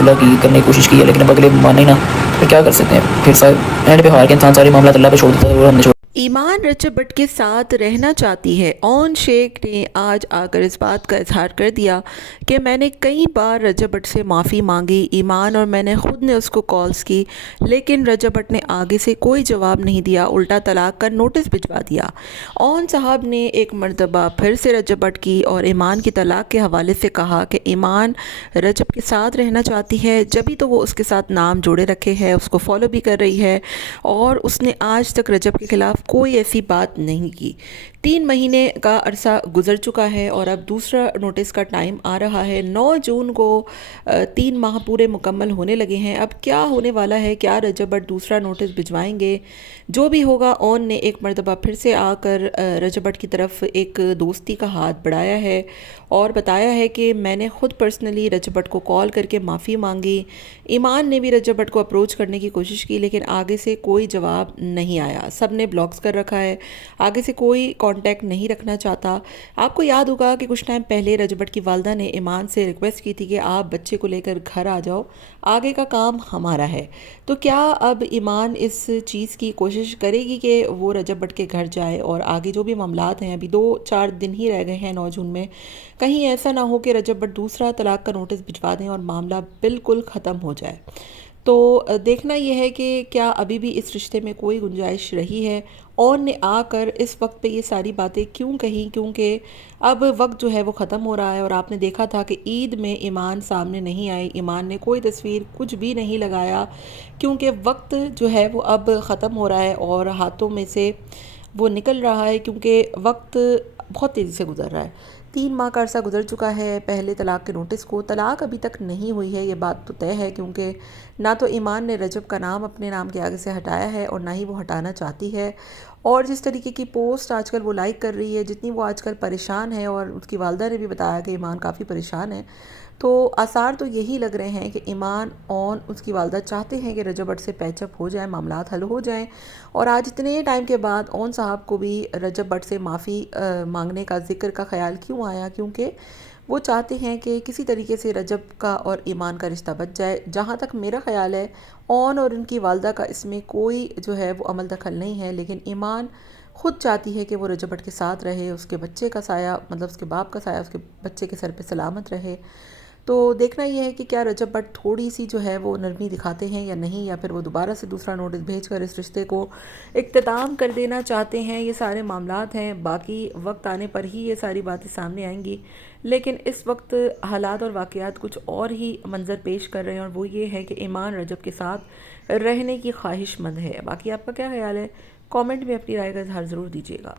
صلح کی کرنے کی کوشش کی ہے لیکن اب اگلے مانے نہ، پھر کیا کر سکتے ہیں. پھر اینڈ پہ ہار کے انسان سارے معاملات اللہ پہ چھوڑ دیتا ہے اور ہم نے چھوڑ. ایمان رجب بٹ کے ساتھ رہنا چاہتی ہے. اون شیخ نے آج آ کر اس بات کا اظہار کر دیا کہ میں نے کئی بار رجب بٹ سے معافی مانگی ایمان، اور میں نے خود نے اس کو کالز کی، لیکن رجب بٹ نے آگے سے کوئی جواب نہیں دیا، الٹا طلاق کا نوٹس بھجوا دیا. اون صاحب نے ایک مرتبہ پھر سے رجب بٹ کی اور ایمان کی طلاق کے حوالے سے کہا کہ ایمان رجب کے ساتھ رہنا چاہتی ہے، جبھی تو وہ اس کے ساتھ نام جوڑے رکھے ہے، اس کو فالو بھی کر رہی ہے، اور اس نے آج تک رجب کے خلاف کوئی ایسی بات نہیں کی. 3 مہینے کا عرصہ گزر چکا ہے اور اب دوسرا نوٹس کا ٹائم آ رہا ہے. 9 جون کو 3 ماہ پورے مکمل ہونے لگے ہیں. اب کیا ہونے والا ہے؟ کیا رجب بٹ دوسرا نوٹس بھجوائیں گے؟ جو بھی ہوگا، اون نے ایک مرتبہ پھر سے آ کر رجب بٹ کی طرف ایک دوستی کا ہاتھ بڑھایا ہے اور بتایا ہے کہ میں نے خود پرسنلی رجب بٹ کو کال کر کے معافی مانگی. ایمان نے بھی رجب بٹ کو اپروچ کرنے کی کوشش کی لیکن آگے سے کوئی جواب نہیں آیا. سب نے بلاکس کر رکھا ہے، آگے سے کوئی کانٹیکٹ نہیں رکھنا چاہتا. آپ کو یاد ہوگا کہ کچھ ٹائم پہلے رجب بٹ کی والدہ نے ایمان سے ریکویسٹ کی تھی کہ آپ بچے کو لے کر گھر آ جاؤ، آگے کا کام ہمارا ہے. تو کیا اب ایمان اس چیز کی کوشش کرے گی کہ وہ رجب بٹ کے گھر جائے اور آگے جو بھی معاملات ہیں، ابھی 2-4 دن ہی رہ گئے ہیں 9 جون میں، کہیں ایسا نہ ہو کہ رجب بٹ دوسرا طلاق کا نوٹس بھجوا دیں اور معاملہ بالکل ختم ہو جائے. تو دیکھنا یہ ہے کہ کیا ابھی بھی اس رشتے میں کوئی گنجائش رہی ہے. اون نے آ کر اس وقت پہ یہ ساری باتیں کیوں کہیں؟ کیونکہ اب وقت جو ہے وہ ختم ہو رہا ہے اور آپ نے دیکھا تھا کہ عید میں ایمان سامنے نہیں آئی، ایمان نے کوئی تصویر کچھ بھی نہیں لگایا، کیونکہ وقت جو ہے وہ اب ختم ہو رہا ہے اور ہاتھوں میں سے وہ نکل رہا ہے، کیونکہ وقت بہت تیزی سے گزر رہا ہے. 3 ماہ کا عرصہ گزر چکا ہے پہلے طلاق کے نوٹس کو. طلاق ابھی تک نہیں ہوئی ہے، یہ بات تو طے ہے، کیونکہ نہ تو ایمان نے رجب کا نام اپنے نام کے آگے سے ہٹایا ہے اور نہ ہی وہ ہٹانا چاہتی ہے. اور جس طریقے کی پوسٹ آج کل وہ لائک کر رہی ہے، جتنی وہ آج کل پریشان ہے، اور اس کی والدہ نے بھی بتایا کہ ایمان کافی پریشان ہے، تو آثار تو یہی لگ رہے ہیں کہ ایمان اون اس کی والدہ چاہتے ہیں کہ رجب بٹ سے پیچ اپ ہو جائے، معاملات حل ہو جائیں. اور آج اتنے ٹائم کے بعد اون صاحب کو بھی رجب بٹ سے معافی مانگنے کا ذکر کا خیال کیوں آیا؟ کیونکہ وہ چاہتے ہیں کہ کسی طریقے سے رجب کا اور ایمان کا رشتہ بچ جائے. جہاں تک میرا خیال ہے، اون اور ان کی والدہ کا اس میں کوئی جو ہے وہ عمل دخل نہیں ہے، لیکن ایمان خود چاہتی ہے کہ وہ رجب بٹ کے ساتھ رہے، اس کے بچے کا سایہ، مطلب اس کے باپ کا سایہ اس کے بچے کے سر پہ سلامت رہے. تو دیکھنا یہ ہے کہ کیا رجب بٹ تھوڑی سی جو ہے وہ نرمی دکھاتے ہیں یا نہیں، یا پھر وہ دوبارہ سے دوسرا نوٹس بھیج کر اس رشتے کو اختتام کر دینا چاہتے ہیں. یہ سارے معاملات ہیں، باقی وقت آنے پر ہی یہ ساری باتیں سامنے آئیں گی، لیکن اس وقت حالات اور واقعات کچھ اور ہی منظر پیش کر رہے ہیں، اور وہ یہ ہے کہ ایمان رجب کے ساتھ رہنے کی خواہش مند ہے. باقی آپ کا کیا خیال ہے؟ کامنٹ میں اپنی رائے کا اظہار ضرور دیجیے گا.